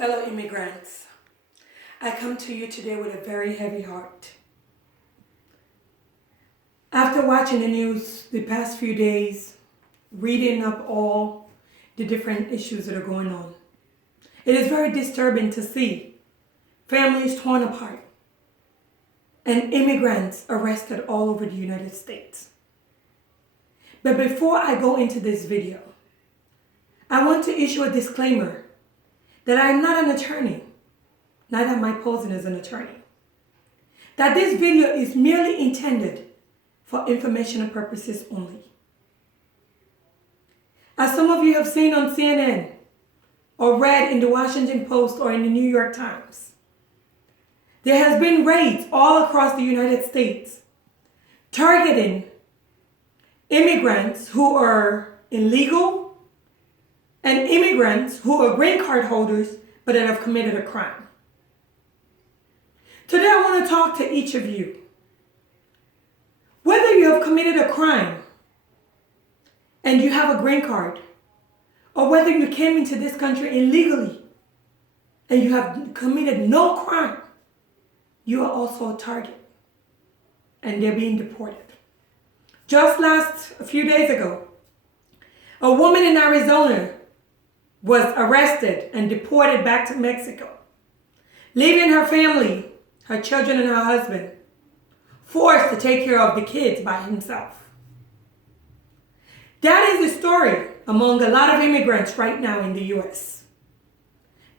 Fellow immigrants, I come to you today with a very heavy heart. After watching the news the past few days, reading up all the different issues that are going on, it is very disturbing to see families torn apart and immigrants arrested all over the United States. But before I go into this video, I want to issue a disclaimer that I am not an attorney, neither am I posing as an attorney. That this video is merely intended for informational purposes only. As some of you have seen on CNN or read in the Washington Post or in the New York Times, there has been raids all across the United States targeting immigrants who are illegal and immigrants who are green card holders but that have committed a crime. Today I want to talk to each of you. Whether you have committed a crime and you have a green card, or whether you came into this country illegally and you have committed no crime, you are also a target and they're being deported. Just a few days ago, a woman in Arizona was arrested and deported back to Mexico, leaving her family, her children and her husband, forced to take care of the kids by himself. That is the story among a lot of immigrants right now in the U.S.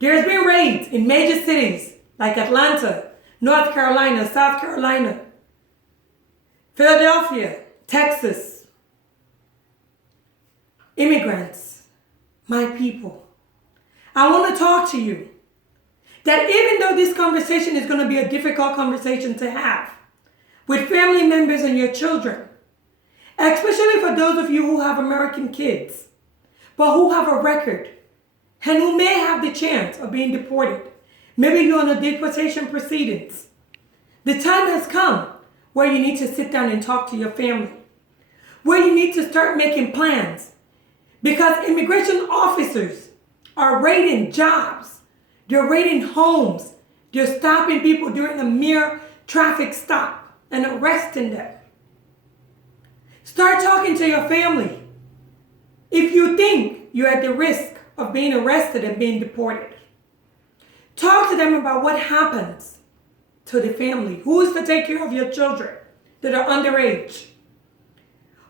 There has been raids in major cities like Atlanta, North Carolina, South Carolina, Philadelphia, Texas. Immigrants, my people, I want to talk to you that even though this conversation is going to be a difficult conversation to have with family members and your children, especially for those of you who have American kids, but who have a record and who may have the chance of being deported, maybe you're on a deportation proceedings, the time has come where you need to sit down and talk to your family, where you need to start making plans. Because immigration officers are raiding jobs, they're raiding homes, they're stopping people during a mere traffic stop and arresting them. Start talking to your family if you think you're at the risk of being arrested and being deported. Talk to them about what happens to the family. Who is to take care of your children that are underage?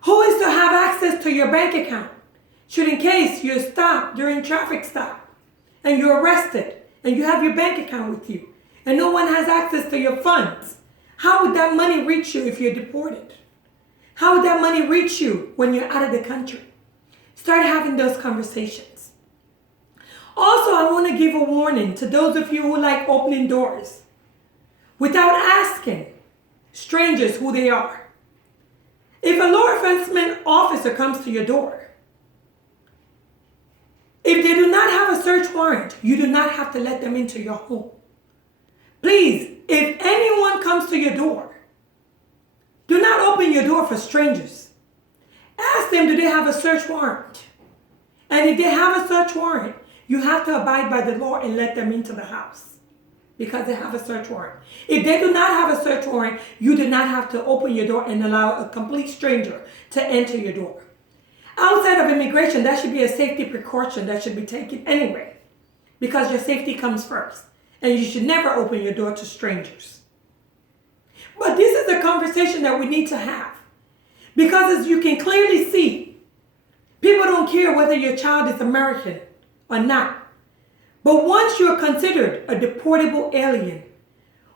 Who is to have access to your bank account? Should in case you're stopped during traffic stop and you're arrested and you have your bank account with you and no one has access to your funds, how would that money reach you if you're deported? How would that money reach you when you're out of the country? Start having those conversations. Also, I want to give a warning to those of you who like opening doors without asking strangers who they are. If a law enforcement officer comes to your door, if they do not have a search warrant, you do not have to let them into your home. Please, if anyone comes to your door, do not open your door for strangers. Ask them, do they have a search warrant? And if they have a search warrant, you have to abide by the law and let them into the house because they have a search warrant. If they do not have a search warrant, you do not have to open your door and allow a complete stranger to enter your door. Outside of immigration, that should be a safety precaution that should be taken anyway, because your safety comes first, and you should never open your door to strangers. But this is a conversation that we need to have, because as you can clearly see, people don't care whether your child is American or not. But once you're considered a deportable alien,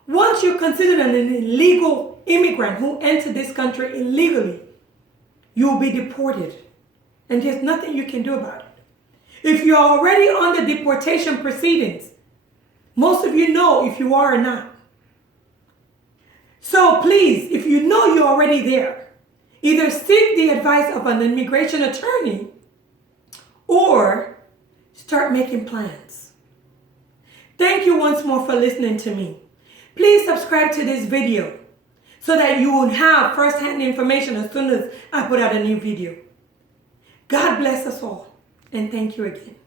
once you're considered an illegal immigrant who entered this country illegally, you will be deported. And there's nothing you can do about it. If you're already under deportation proceedings, most of you know if you are or not. So please, if you know you're already there, either seek the advice of an immigration attorney or start making plans. Thank you once more for listening to me. Please subscribe to this video so that you will have first-hand information as soon as I put out a new video. God bless us all, and thank you again.